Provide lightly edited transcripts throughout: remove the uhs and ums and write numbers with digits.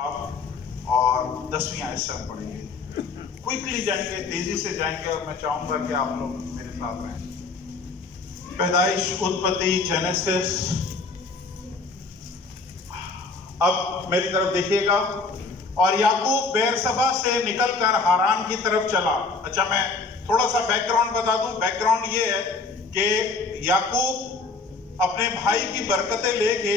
और 10वीं आयत से हम पढ़ेंगे। क्विकली जाएंगे, तेजी से जाएंगे और मैं चाहूंगा कि आप लोग मेरे साथ रहें। पैदाइश, उत्पत्ति, जेनेसिस। अब मेरी तरफ देखिएगा। और याकूब बेरसबा से निकलकर हारान की तरफ चला। अच्छा, मैं थोड़ा सा बैकग्राउंड बता दूं। बैकग्राउंड ये है कि याकूब अपने भाई की बरकतें लेके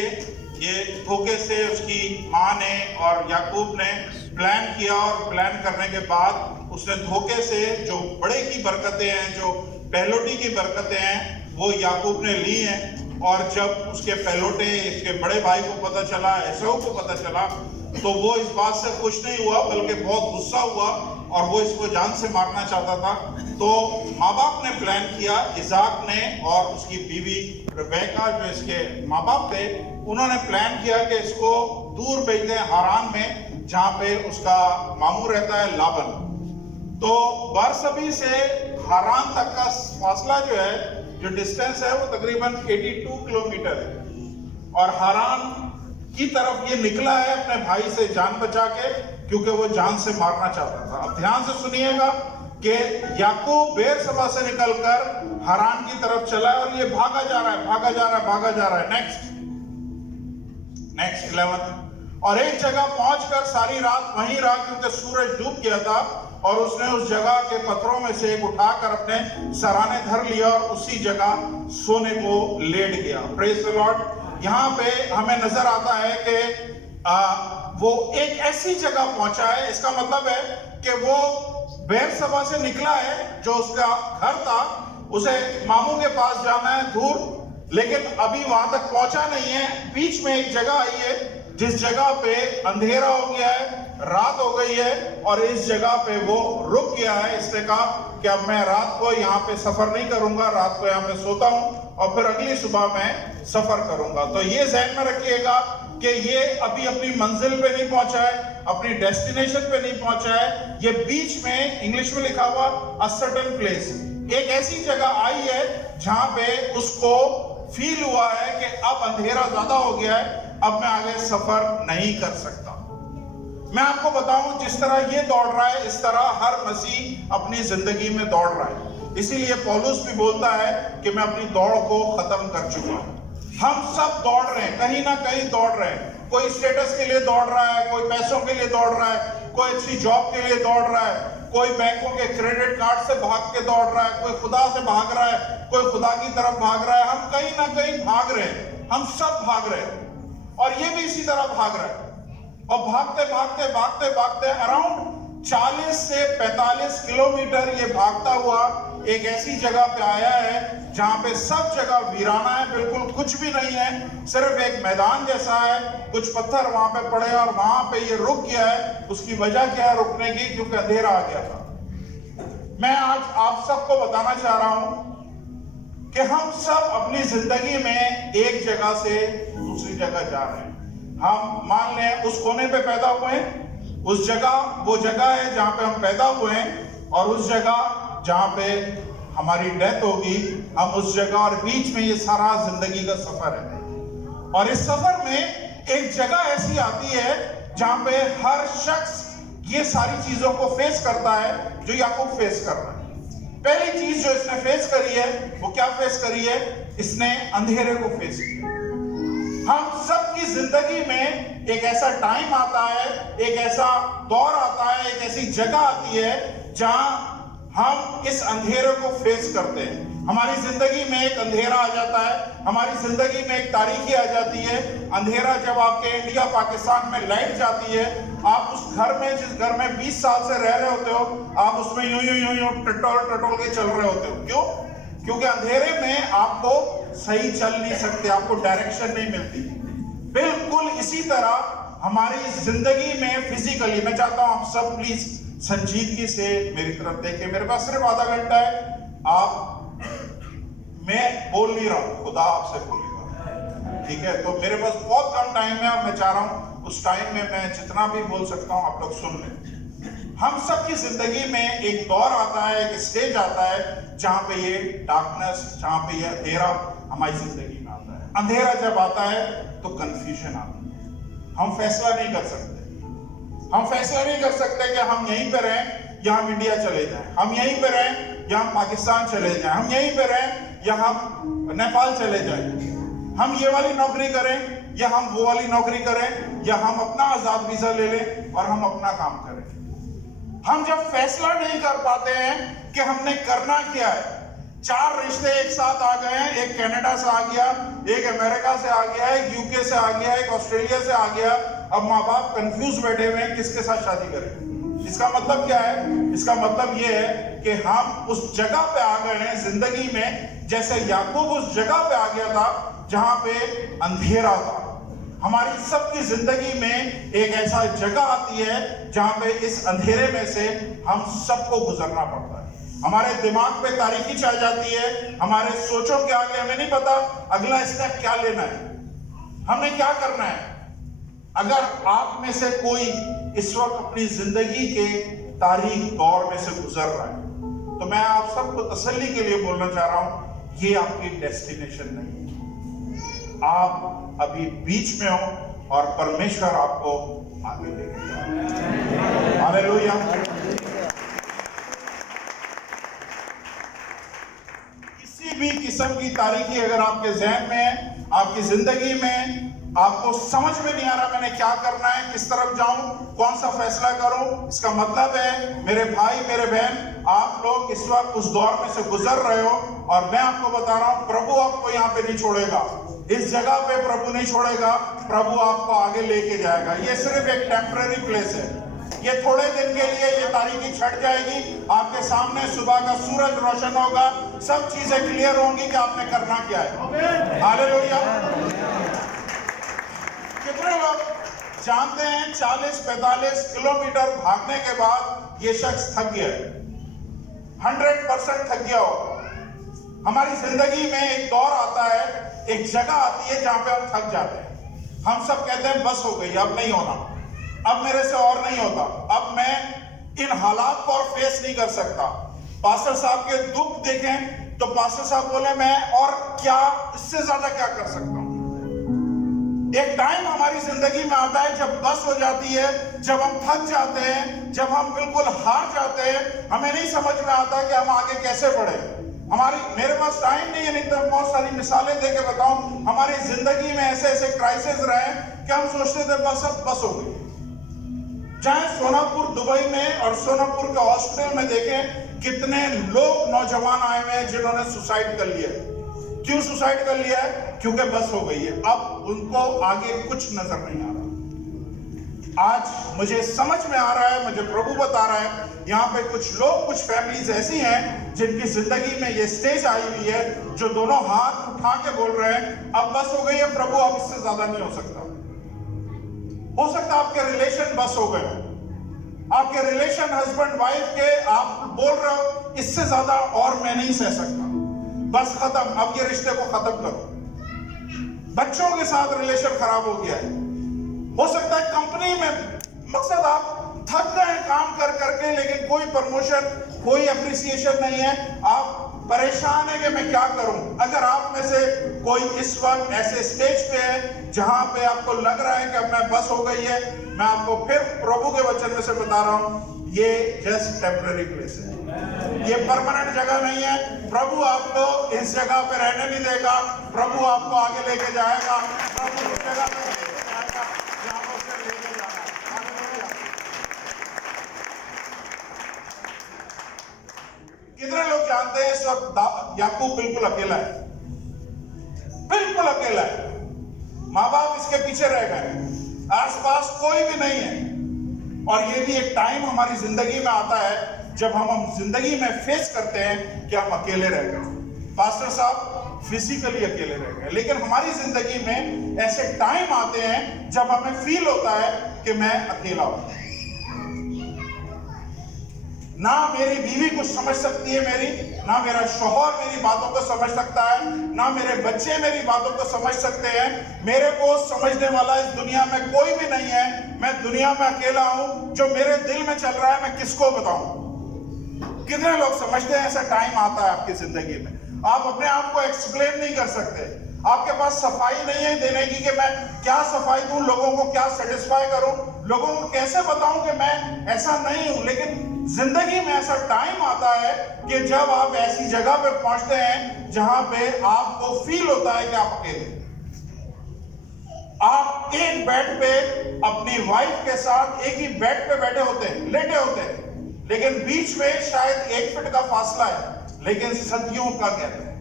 ये धोखे से उसकी माँ ने और याकूब ने प्लान किया, और प्लान करने के बाद उसने धोखे से जो बड़े की बरकतें हैं, जो पहलोटी की बरकतें हैं, वो याकूब ने ली हैं। और जब उसके पहलोटे इसके बड़े भाई को पता चला, एसाऊ को पता चला, तो वो इस बात से खुश नहीं हुआ, बल्कि बहुत गुस्सा हुआ और वो इसको जान से मारना चाहता था। तो माँ बाप ने प्लान किया, इसाक ने और उसकी बीवी रिबेका, जो इसके माँ बाप थे, उन्होंने प्लान किया कि इसको दूर भेज दें हारान में, जहाँ पे उसका मामू रहता है लाबन। तो बरसबी से हारान तक का फासला जो है, जो डिस्टेंस है, वो तकरीबन 82 किलोमीटर है। और हारान की तरफ ये निकला है अपने भाई से जान बचा के, क्योंकि वो जान से मारना चाहता था। अब ध्यान से सुनिएगा कि याकूब बेरसबा से निकलकर हारान की तरफ चला और ये भागा जा रहा है, भागा जा रहा है, भागा जा रहा है। नेक्स्ट 11। और एक जगह पहुंचकर सारी रात वहीं रहा, क्योंकि सूरज डूब गया था। और उसने उस जगह के पत्थरों में से एक उठाकर अपने सराने धर लिया और उसी जगह सोने को लेट गया। Praise the Lord. यहाँ पे हमें नजर आता है कि वो एक ऐसी जगह पहुंचा है। इसका मतलब है कि वो बेरसबा से निकला है, जो उसका घर था, उसे मामू के पास जाना है दूर, लेकिन अभी वहां तक पहुंचा नहीं है। बीच में एक जगह आई है जिस जगह पे अंधेरा हो गया है, रात हो गई है, और इस जगह पे वो रुक गया है। इसने कहा कि अब मैं रात को यहाँ पे सफर नहीं करूंगा, रात को यहाँ पे सोता हूँ और फिर अगली सुबह मैं सफर करूंगा। तो ये ज़हन में रखिएगा कि ये अभी अपनी मंजिल पे नहीं पहुंचा है, अपनी डेस्टिनेशन पे नहीं पहुंचा है। ये बीच में, इंग्लिश में लिखा हुआ अ सर्टेन प्लेस, एक ऐसी जगह आई है जहां पे उसको फील हुआ है कि अब अंधेरा ज्यादा हो गया है, अब मैं आगे सफर नहीं कर सकता। मैं आपको बताऊं, जिस तरह ये दौड़ रहा है, इस तरह हर मसीह अपनी जिंदगी में दौड़ रहा है। इसीलिए पौलुस भी बोलता है कि मैं अपनी दौड़ को खत्म कर चुका हूं। हम सब दौड़ रहे हैं, कहीं ना कहीं दौड़ रहे हैं। कोई स्टेटस के लिए दौड़ रहा है, कोई पैसों के लिए दौड़ रहा है, कोई अच्छी जॉब के लिए दौड़ रहा है, कोई बैंकों के क्रेडिट कार्ड से भाग के दौड़ रहा है, कोई खुदा से भाग रहा है, कोई खुदा की तरफ भाग रहा है। हम कहीं ना कहीं भाग रहे हैं, हम सब भाग रहे हैं, और ये भी इसी तरह भाग रहा है। और भागते भागते भागते भागते अराउंड 40 से 45 किलोमीटर ये भागता हुआ एक ऐसी जगह पे आया है जहां पे सब जगह वीराना है, बिल्कुल कुछ भी नहीं है, सिर्फ एक मैदान जैसा है, कुछ पत्थर वहां पे पड़े हैं, और वहां पे ये रुक गया है। उसकी वजह क्या है रुकने की? क्योंकि अंधेरा आ गया था। मैं आज आप सबको बताना चाह रहा हूं कि हम सब अपनी जिंदगी में एक जगह से दूसरी जगह जा रहे हैं। हम मान लें उस कोने पे पैदा हुए हैं, उस जगह, वो जगह है जहां पे हम पैदा हुए हैं, और उस जगह जहां पे हमारी डेथ होगी, हम उस जगह, और बीच में ये सारा जिंदगी का सफर है। और इस सफर में एक जगह ऐसी आती है जहां पे हर शख्स ये सारी चीजों को फेस करता है जो याकूब फेस कर रहा है। पहली चीज जो इसने फेस करी है, वो क्या फेस करी है? इसने अंधेरे को फेस किया। हम सबकी जिंदगी में एक ऐसा टाइम आता है, एक ऐसा दौर आता है, एक ऐसी जगह आती है जहां हम इस अंधेरे को फेस करते हैं। हमारी जिंदगी में एक अंधेरा आ जाता है, हमारी जिंदगी में एक तारीकी आ जाती है। अंधेरा जब आपके इंडिया पाकिस्तान में लाइट जाती है, आप उस घर में, जिस घर में 20 साल से रह रहे होते हो, आप उसमें यूं यूं यूं टटोल के चल रहे होते हो। क्यों? क्योंकि अंधेरे में आपको सही चल नहीं सकते, आपको डायरेक्शन नहीं मिलती। बिल्कुल इसी तरह हमारी जिंदगी में फिजिकली, मैं चाहता हूं आप सब प्लीज संजीदगी से मेरी तरफ देखें। मेरे पास सिर्फ आधा घंटा है, मैं बोल नहीं रहा हूं, खुदा आपसे बोलेगा, ठीक है? तो मेरे पास बहुत कम टाइम है, और मैं चाह रहा हूं उस टाइम में मैं जितना भी बोल सकता हूं आप लोग सुन लें। हम सबकी जिंदगी में एक दौर आता है, एक स्टेज आता है जहां पे ये डार्कनेस, जहां पे ये अंधेरा हमारी जिंदगी में आता है। अंधेरा जब आता है तो कंफ्यूजन आता है, हम फैसला नहीं कर सकते। हम फैसला नहीं कर सकते कि हम यहीं पे रहें या हम इंडिया चले जाएं, हम यहीं पे रहें या हम पाकिस्तान चले जाएं, हम यहीं पे रहें या हम नेपाल चले जाएं, हम ये वाली नौकरी करें या हम वो वाली नौकरी करें, या हम अपना आजाद वीजा ले लें और हम अपना काम करें। हम जब फैसला नहीं कर पाते हैं कि हमने करना क्या है, 4 रिश्ते एक साथ आ गए हैं, एक कनाडा से आ गया, एक अमेरिका से आ गया, एक यूके से आ गया, एक ऑस्ट्रेलिया से आ गया, अब माँ बाप कंफ्यूज बैठे हुए हैं किसके साथ शादी करें। इसका मतलब क्या है? इसका मतलब ये है कि हम उस जगह पे आ गए हैं जिंदगी में, जैसे याकूब उस जगह पे आ गया था जहां पे अंधेरा था। हमारी सबकी जिंदगी में एक ऐसा जगह आती है जहां पे इस अंधेरे में से हम सबको गुजरना पड़ता है। हमारे दिमाग पे तारीकी छा जाती है, हमारे सोचों के आगे हमें नहीं पता अगला स्टेप क्या लेना है, हमने क्या करना है। अगर आप में से कोई इस वक्त अपनी जिंदगी के तारीख दौर में से गुजर रहा है, तो मैं आप सबको तसल्ली के लिए बोलना चाह रहा हूं, ये आपकी डेस्टिनेशन नहीं है। आप अभी बीच में हो और परमेश्वर आपको आगे लेके जा रहा है। हालेलुया। किसी भी किस्म की तारीकी अगर आपके ज़हन में है, आपकी जिंदगी में, आपको समझ में नहीं आ रहा मैंने क्या करना है, किस तरफ जाऊं, कौन सा फैसला करूं, इसका मतलब है मेरे भाई मेरे बहन, आप लोग इस वक्त उस दौर में से गुजर रहे हो, और मैं आपको बता रहा हूं प्रभु आपको यहाँ पे नहीं छोड़ेगा, इस जगह पे प्रभु नहीं छोड़ेगा, प्रभु आपको आगे लेके जाएगा। ये सिर्फ एक टेम्पररी प्लेस है, ये थोड़े दिन के लिए ये तारीकी छट जाएगी, आपके सामने सुबह का सूरज रोशन होगा, सब चीजें क्लियर होंगी कि आपने करना क्या है। हालेलुया। कितने लोग जानते हैं 40-45 किलोमीटर भागने के बाद ये शख्स थक गया है, 100% थक गया होगा। हमारी जिंदगी में एक दौर आता है, एक जगह आती है जहां पे हम थक जाते हैं, हम सब कहते हैं बस हो गई, अब नहीं होना, अब मेरे से और नहीं होता, अब मैं इन हालात को और फेस नहीं कर सकता। पास्टर साहब के दुख देखें तो पास्टर साहब बोले मैं और क्या, इससे ज्यादा क्या कर सकता हूं। एक टाइम हमारी जिंदगी में आता है जब बस हो जाती है, जब हम थक जाते हैं, जब हम बिल्कुल हार जाते हैं, हमें नहीं समझ में आता कि हम आगे कैसे बढ़े। मेरे पास टाइम नहीं है, नहीं तो बहुत सारी मिसालें दे के बताऊं। हमारी जिंदगी में ऐसे ऐसे क्राइसिस रहे कि हम सोचते थे बस अब बस हो गई। चाहे सोनापुर दुबई में और सोनापुर के हॉस्पिटल में देखें कितने लोग नौजवान आए हुए हैं जिन्होंने सुसाइड कर लिया है। क्यों सुसाइड कर लिया है? क्योंकि बस हो गई है, अब उनको आगे कुछ नजर नहीं आ रहा। आज मुझे समझ में आ रहा है, मुझे प्रभु बता रहा है, यहाँ पे कुछ लोग, कुछ फैमिलीज ऐसी हैं जिनकी जिंदगी में ये स्टेज आई हुई है, जो दोनों हाथ उठा के बोल रहे हैं अब बस हो गई है प्रभु, अब इससे ज्यादा नहीं हो सकता। हो सकता आपके रिलेशन बस हो गए, आपके रिलेशन हस्बैंड वाइफ के, आप बोल रहे हो इससे ज्यादा और मैं नहीं सह सकता, बस खत्म, अब ये रिश्ते को खत्म करो। बच्चों के साथ रिलेशन खराब हो गया है। हो सकता है कंपनी में, मकसद आप थक गए काम कर करके, लेकिन कोई प्रमोशन, कोई अप्रिसिएशन नहीं है, आप परेशान है कि मैं क्या करूं। अगर आप में से कोई इस वक्त ऐसे स्टेज पे है जहां पे आपको लग रहा है कि अब मैं बस हो गई है, मैं आपको फिर प्रभु के वचन में से बता रहा हूं, ये जस्ट टेम्पररी प्लेस है, ये परमानेंट जगह नहीं है। प्रभु आपको इस जगह पे रहने नहीं देगा, प्रभु आपको आगे लेके जाएगा, प्रभु उस जगह पे लेके जाएगा जहां पर उसे लेके जाना है। कितने लोग जानते हैं इस वक्त याकूब बिल्कुल अकेला है, बिल्कुल अकेला है, माँ बाप इसके पीछे रह गए, आसपास कोई भी नहीं है। और ये भी एक टाइम हमारी जिंदगी में आता है जब हम जिंदगी में फेस करते हैं कि हम अकेले रह गए। पास्टर साहब फिजिकली अकेले रह गए, लेकिन हमारी जिंदगी में ऐसे टाइम आते हैं जब हमें फील होता है कि मैं अकेला हूं, ना मेरी बीवी कुछ समझ सकती है मेरी, ना मेरा शौहर मेरी बातों को समझ सकता है, ना मेरे बच्चे मेरी बातों को समझ सकते हैं, मेरे को समझने वाला इस दुनिया में कोई भी नहीं है, मैं दुनिया में अकेला हूं, जो मेरे दिल में चल रहा है मैं किसको बताऊं। कितने लोग समझते हैं ऐसा टाइम आता है आपकी जिंदगी में, आप अपने आप को एक्सप्लेन नहीं कर सकते, आपके पास सफाई नहीं है देने की कि मैं क्या सफाई दूं, लोगों को क्या सेटिस्फाई करूं, लोगों को कैसे बताऊं कि मैं ऐसा नहीं हूं। लेकिन जिंदगी में ऐसा टाइम आता है कि जब आप ऐसी जगह पे पहुंचते हैं जहां पे आपको फील होता है कि आप अकेले, आप एक बेड पे अपनी वाइफ के साथ एक ही बेड पे बैठे होते हैं, लेटे होते हैं, लेकिन बीच में शायद 1 फीट का फासला है, लेकिन सदियों का गैप है।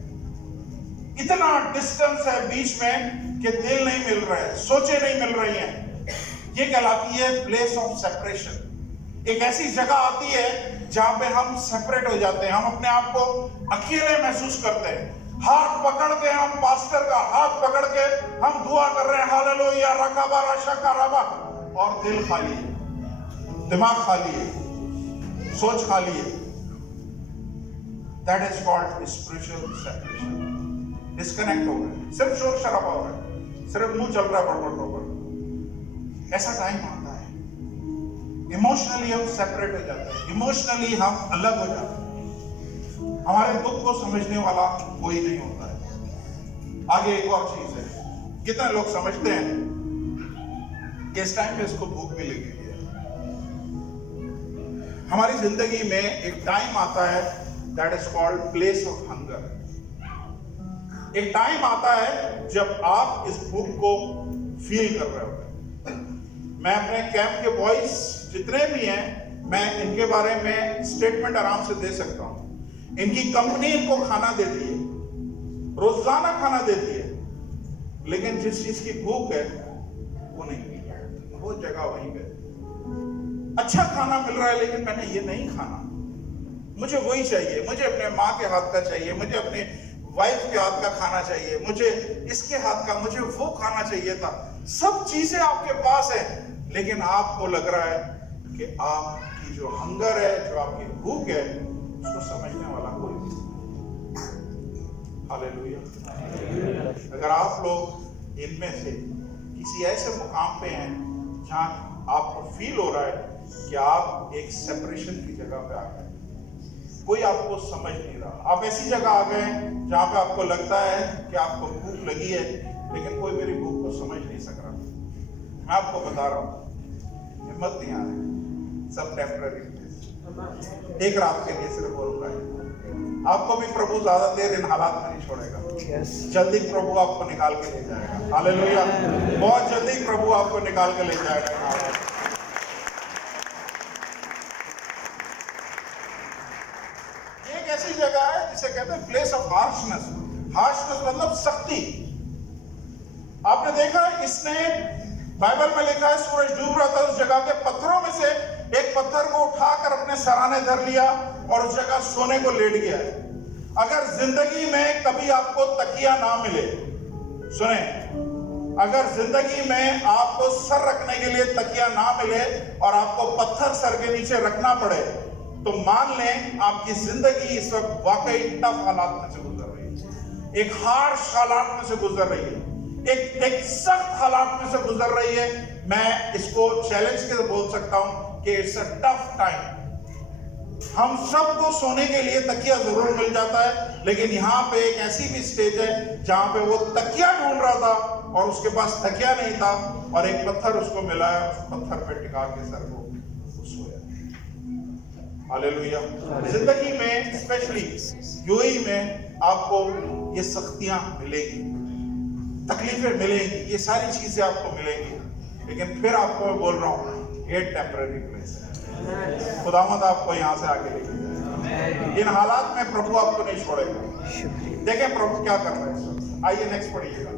इतना डिस्टेंस है बीच में कि दिल नहीं मिल रहा है, सोचे नहीं मिल रही हैं। ये कहलाती है प्लेस ऑफ सेपरेशन। एक ऐसी जगह आती है जहां पे हम सेपरेट हो जाते हैं, हम अपने आप को अकेले महसूस करते हैं। हाथ पकड़ के हम पास्टर का हाथ पकड़ के हम दुआ कर रहे हैं, हालेलुया रकाबा रशकाराबा, और दिल खाली है, दिमाग खाली है, सोच खाली है। That is called spiritual separation. Disconnect हो गए, सिर्फ शोर शराबा हो रहा है, सिर्फ मुंह चल रहा है बड़बड़। ऐसा टाइम आता है, इमोशनली हम सेपरेट हो जाते हैं, इमोशनली हम अलग हो जाते हैं, हमारे दुख को समझने वाला कोई नहीं होता है। आगे एक और चीज है, कितने लोग समझते हैं कि इस टाइम पे इसको भूख भी लगी है। हमारी जिंदगी में एक टाइम आता है, that is called place of hunger. एक टाइम आता है जब आप इस भूख को फील कर रहे होते हैं। मैं अपने कैंप के बॉयज जितने भी हैं, मैं इनके बारे में स्टेटमेंट आराम से दे सकता हूं। इनकी कंपनी इनको खाना देती है, रोजाना खाना देती है, लेकिन जिस चीज की भूख है वो नहीं मिल रहा है, वो जगह वहीं पे। अच्छा खाना मिल रहा है लेकिन मैंने ये नहीं खाना, मुझे वही चाहिए, मुझे अपने माँ के हाथ का चाहिए, मुझे अपने वाइफ के हाथ का खाना चाहिए, मुझे इसके हाथ का, मुझे वो खाना चाहिए था। सब चीजें आपके पास है, लेकिन आपको लग रहा है कि आपकी जो हंगर है, जो आपकी भूख है, उसको समझने वाला कोई नहीं। हालेलुया। अगर आप लोग इनमें से किसी ऐसे मुकाम पे हैं जहां आपको फील हो रहा है कि आप एक सेपरेशन की जगह पे आ गए, कोई आपको समझ नहीं रहा, आप ऐसी जगह आ गए जहां पे आपको लगता है कि आपको भूख लगी है लेकिन कोई मेरी भूख को समझ नहीं सक रहा, मैं आपको बता रहा हूं, हिम्मत नहीं आ रही, सब टेम्पररी, एक रात के लिए सिर्फ हो रहा है। आपको भी प्रभु ज्यादा देर इन हालात में नहीं छोड़ेगा। जल्दी प्रभु आपको निकाल के ले जाएगा। हालेलुया। बहुत जल्दी प्रभु आपको निकाल के ले जाएगा। ऐसी जगह है जिसे कहते हैं प्लेस ऑफ हार्शनेस। हार्शनेस मतलब सख्ती। आपने देखा, इसने बाइबल में लिखा है सूरज डूब रहा था, उस जगह के पत्थरों में से एक पत्थर को उठाकर अपने सराने धर लिया और उस जगह सोने को लेट गया। अगर जिंदगी में कभी आपको तकिया ना मिले, सुने, अगर जिंदगी में आपको सर रखने के लिए तकिया ना मिले और आपको पत्थर सर के नीचे रखना पड़े, तो मान लें आपकी जिंदगी इस वक्त वाकई टफ हालात में से गुजर रही है, एक हार्श हालात में से गुजर रही है, एक सख्त हालात में से गुजर रही है। मैं इसको चैलेंज के बोल सकता हूं कि इट्स अ टफ टाइम। हम सबको सोने के लिए तकिया जरूर मिल जाता है, लेकिन यहाँ पे एक ऐसी भी स्टेज है जहां पे वो तकिया ढूंढ रहा था और उसके पास तकिया नहीं था, और एक पत्थर उसको मिला है, उस पत्थर पे टिका के सर को सोया। हालेलुया। जिंदगी में स्पेशली यूएई में आपको ये सख्तियां मिलेंगी, तकलीफें मिलेंगी, ये सारी चीजें आपको मिलेंगी, लेकिन फिर आपको मैं बोल रहा हूँ ये टेम्पररी प्लेस है। खुदावंद आपको यहाँ से आगे लेके जाएगा। इन हालात में प्रभु आपको नहीं छोड़ेगा। देखें प्रभु क्या कर रहा है। आइए नेक्स्ट पढ़िएगा।